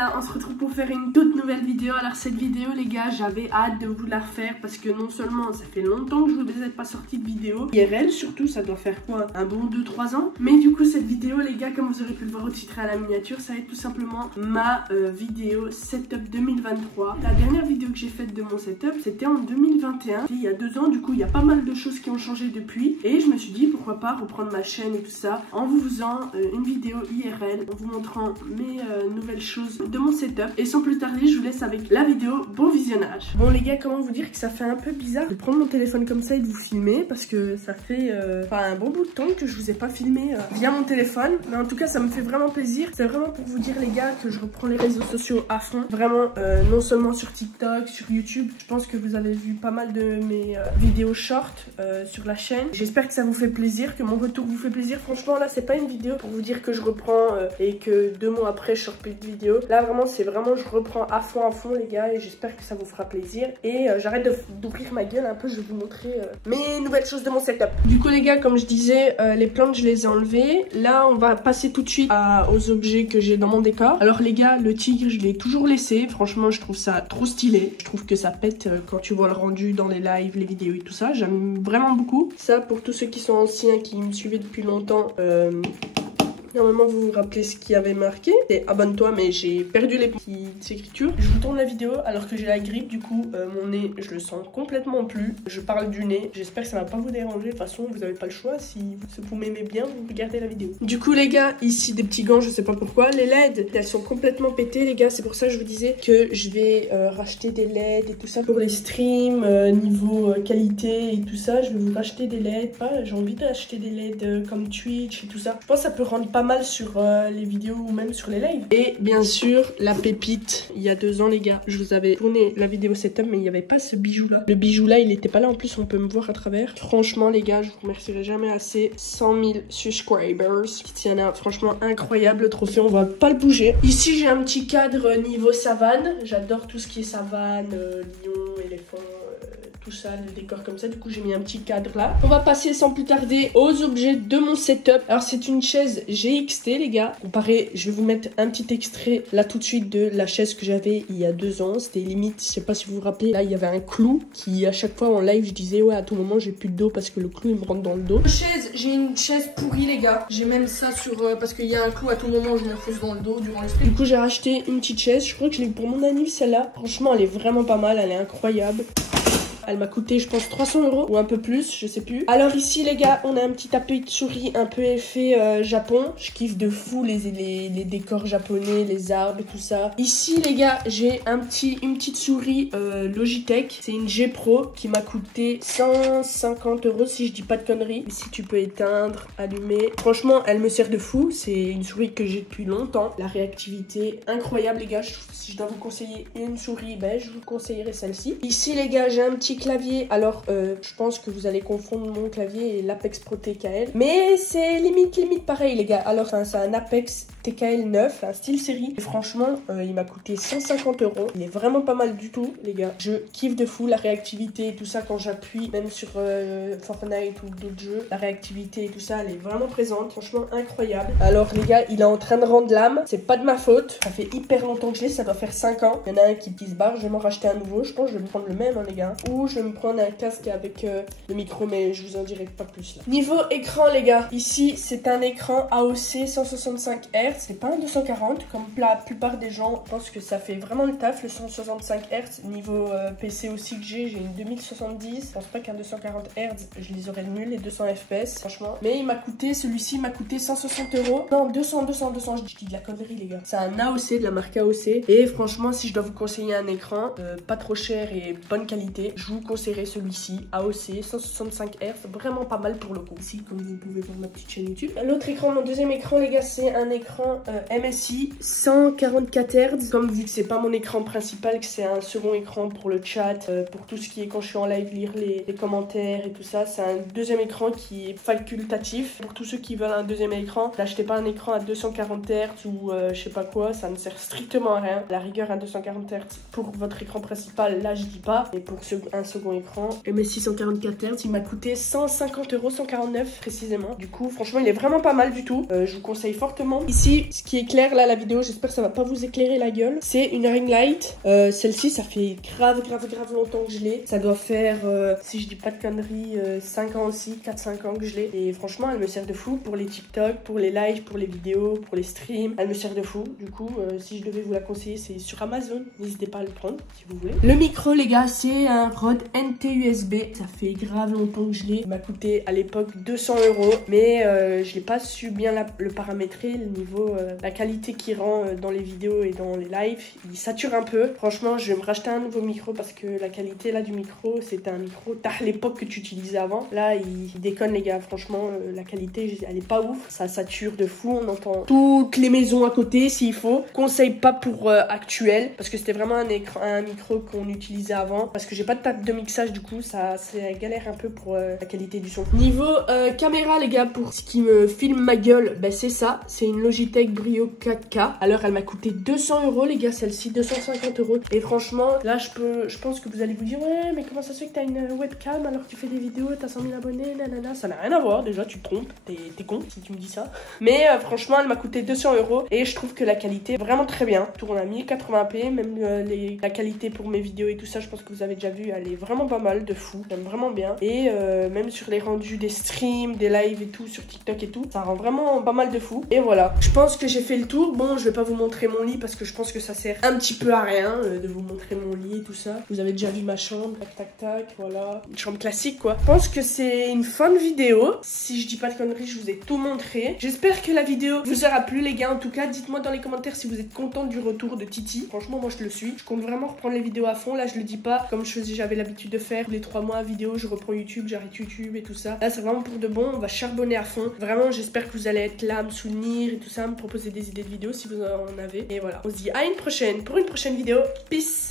voilà, on se retrouve pour faire une toute nouvelle vidéo. Alors cette vidéo les gars, j'avais hâte de vous la refaire parce que non seulement ça fait longtemps que je vous ai pas sorti de vidéo IRL, surtout ça doit faire quoi, un bon 2-3 ans. Mais du coup cette vidéo les gars, comme vous aurez pu le voir au titre à la miniature, ça va être tout simplement ma vidéo setup 2023. La dernière vidéo que j'ai faite de mon setup c'était en 2021, il y a 2 ans. Du coup il y a pas mal de choses qui ont changé depuis et je me suis dit pourquoi pas reprendre ma chaîne et tout ça en vous faisant une vidéo IRL, en vous montrant mes nouvelles choses de mon setup. Et sans plus tarder, je vous laisse avec la vidéo. Bon visionnage. Bon les gars, comment vous dire que ça fait un peu bizarre de prendre mon téléphone comme ça et de vous filmer parce que ça fait un bon bout de temps que je vous ai pas filmé via mon téléphone. Mais en tout cas, ça me fait vraiment plaisir. C'est vraiment pour vous dire les gars que je reprends les réseaux sociaux à fond. Vraiment, non seulement sur TikTok, sur YouTube. Je pense que vous avez vu pas mal de mes vidéos short sur la chaîne. J'espère que ça vous fait plaisir, que mon retour vous fait plaisir. Franchement là, c'est pas une vidéo pour vous dire que je reprends et que 2 mois après je sors plus de vidéo. Là vraiment c'est vraiment je reprends à fond les gars et j'espère que ça vous fera plaisir. Et j'arrête d'ouvrir ma gueule un peu, je vais vous montrer mes nouvelles choses de mon setup. Du coup les gars, comme je disais, les plantes je les ai enlevées. Là on va passer tout de suite aux objets que j'ai dans mon décor. Alors les gars, le tigre je l'ai toujours laissé. Franchement je trouve ça trop stylé. Je trouve que ça pète quand tu vois le rendu dans les lives, les vidéos et tout ça. J'aime vraiment beaucoup. Ça pour tous ceux qui sont anciens, qui me suivaient depuis longtemps, normalement vous vous rappelez ce qu'il y avait marqué, c'est abonne-toi, mais j'ai perdu les petites écritures. Je vous tourne la vidéo alors que j'ai la grippe, du coup mon nez je le sens complètement plus. Je parle du nez, j'espère que ça va pas vous déranger. De toute façon vous avez pas le choix, si vous m'aimez bien vous regardez la vidéo. Du coup les gars, ici des petits gants, je sais pas pourquoi. Les LED elles sont complètement pétées les gars, c'est pour ça que je vous disais que je vais racheter des LED et tout ça pour les streams, niveau qualité et tout ça. Je vais vous racheter des LED, j'ai envie d'acheter des LED comme Twitch et tout ça. Je pense que ça peut rendre pas mal sur les vidéos ou même sur les lives. Et bien sûr la pépite, il y a 2 ans les gars, je vous avais tourné la vidéo setup mais il n'y avait pas ce bijou là. Le bijou là il était pas là, en plus on peut me voir à travers. Franchement les gars, je vous remercierai jamais assez. 100 000 subscribers, il y en a franchement incroyable le trophée, on va pas le bouger. Ici j'ai un petit cadre niveau savane, j'adore tout ce qui est savane, lion, éléphant, tout ça, le décor comme ça. Du coup j'ai mis un petit cadre là. On va passer sans plus tarder aux objets de mon setup. Alors c'est une chaise GXT les gars. Comparé, je vais vous mettre un petit extrait là tout de suite de la chaise que j'avais il y a 2 ans. C'était limite, je sais pas si vous vous rappelez, là il y avait un clou qui à chaque fois en live je disais ouais à tout moment j'ai plus de dos parce que le clou il me rentre dans le dos. J'ai une chaise pourrie les gars. J'ai même ça sur parce qu'il y a un clou à tout moment je m'enfonce dans le dos durant le stream. Du coup j'ai racheté une petite chaise. Je crois que je l'ai eu pour mon anniv celle-là. Franchement elle est vraiment pas mal, elle est incroyable. Elle m'a coûté je pense 300 € ou un peu plus, je sais plus. Alors ici les gars, on a un petit tapis de souris un peu effet Japon. Je kiffe de fou les décors japonais, les arbres et tout ça. Ici les gars, j'ai une petite souris Logitech. C'est une G Pro qui m'a coûté 150 € si je dis pas de conneries. Ici tu peux éteindre, allumer. Franchement elle me sert de fou. C'est une souris que j'ai depuis longtemps. La réactivité incroyable les gars. Si je dois vous conseiller une souris, ben je vous conseillerais celle-ci. Ici les gars, j'ai un petit clavier. Alors je pense que vous allez confondre mon clavier et l'Apex Pro TKL, mais c'est limite pareil les gars. Alors c'est un Apex TKL 9, un style série, et franchement il m'a coûté 150 €. Il est vraiment pas mal du tout les gars. Je kiffe de fou la réactivité et tout ça quand j'appuie, même sur Fortnite ou d'autres jeux. La réactivité et tout ça elle est vraiment présente, franchement incroyable. Alors les gars, il est en train de rendre l'âme, c'est pas de ma faute, ça fait hyper longtemps que je l'ai, ça doit faire 5 ans. Il y en a un qui se barre, je vais m'en racheter un nouveau. Je pense que je vais me prendre le même hein, les gars. Ou je vais me prendre un casque avec le micro, mais je vous en dirai pas plus là. Niveau écran les gars, ici c'est un écran AOC 165 Hz, c'est pas un 240 comme la plupart des gens pensent que ça fait vraiment le taf le 165 Hz. Niveau PC aussi que j'ai une 2070, je pense pas qu'un 240 Hz je les aurais nuls les 200 FPS franchement. Mais il m'a coûté, celui-ci m'a coûté 160 €. Non 200, je dis de la connerie les gars. C'est un AOC de la marque AOC et franchement si je dois vous conseiller un écran pas trop cher et bonne qualité, je vous conseillerais celui-ci, AOC 165 Hz, vraiment pas mal pour le coup. Ici, comme vous pouvez voir ma petite chaîne YouTube. L'autre écran, mon deuxième écran, les gars, c'est un écran MSI 144 Hz. Comme vu que c'est pas mon écran principal, que c'est un second écran pour le chat, pour tout ce qui est quand je suis en live, lire les commentaires et tout ça. C'est un deuxième écran qui est facultatif. Pour tous ceux qui veulent un deuxième écran, n'achetez pas un écran à 240 Hz ou je sais pas quoi, ça ne sert strictement à rien. La rigueur, un 240 Hz pour votre écran principal, là je dis pas, mais pour un second écran MSI 144 Hz, il m'a coûté 150 €, 149 précisément. Du coup franchement il est vraiment pas mal du tout, je vous conseille fortement. Ici Ici, ce qui éclaire là la vidéo, j'espère que ça va pas vous éclairer la gueule, c'est une ring light. Celle-ci, ça fait grave longtemps que je l'ai. Ça doit faire, si je dis pas de conneries, 5 ans aussi, 4-5 ans que je l'ai. Et franchement, elle me sert de fou pour les TikTok, pour les lives, pour les vidéos, pour les streams. Elle me sert de fou. Du coup, si je devais vous la conseiller, c'est sur Amazon. N'hésitez pas à le prendre si vous voulez. Le micro, les gars, c'est un Rode NT USB. Ça fait grave longtemps que je l'ai. Il m'a coûté à l'époque 200 €. Mais je n'ai pas su bien le paramétrer. Le niveau, la qualité qu'il rend dans les vidéos et dans les lives, il sature un peu. Franchement, je vais me racheter un nouveau micro parce que la qualité là du micro, c'était un micro à l'époque que tu utilisais avant. Là, il déconne les gars. Franchement, la qualité, elle est pas ouf. Ça sature de fou. On entend toutes les maisons à côté s'il faut. Conseille pas pour actuel parce que c'était vraiment un micro qu'on utilisait avant. Parce que j'ai pas de table de mixage du coup, ça c'est galère un peu pour la qualité du son. Niveau caméra les gars, pour ce qui me filme ma gueule, bah, c'est ça. C'est une Logitech Brio 4K. Alors elle m'a coûté 200 € les gars, celle-ci 250 €. Et franchement, là je pense que vous allez vous dire ouais mais comment ça se fait que t'as une webcam alors que tu fais des vidéos, t'as 100 000 abonnés, nanana. Ça n'a rien à voir, déjà tu te trompes, t'es con si tu me dis ça. Mais franchement elle m'a coûté 200 € et je trouve que la qualité est vraiment très bien. Tourne à 1080p, même la qualité pour mes vidéos et tout ça, je pense que vous avez déjà vu, elle est vraiment pas mal, de fou, j'aime vraiment bien. Et même sur les rendus des streams, des lives et tout, sur TikTok et tout, ça rend vraiment pas mal de fou. Et voilà, je pense que j'ai fait le tour. Bon, je vais pas vous montrer mon lit parce que je pense que ça sert un petit peu à rien de vous montrer mon lit et tout ça. Vous avez déjà vu ma chambre, tac, voilà. Une chambre classique quoi. Je pense que c'est une fin de vidéo. Si je dis pas de conneries, je vous ai tout montré. J'espère que la vidéo vous aura plu les gars. En tout cas, dites-moi dans les commentaires si vous êtes content du retour de Titi. Franchement, moi je le suis. Je compte vraiment reprendre les vidéos à fond. Là, je le dis pas comme j'avais l'habitude de faire. Les 3 mois vidéo, je reprends YouTube, j'arrête YouTube et tout ça. Là, c'est vraiment pour de bon. On va charbonner à fond. Vraiment, j'espère que vous allez être là, me soutenir et tout ça, me proposer des idées de vidéos si vous en avez. Et voilà, on se dit à une prochaine pour une prochaine vidéo. Peace.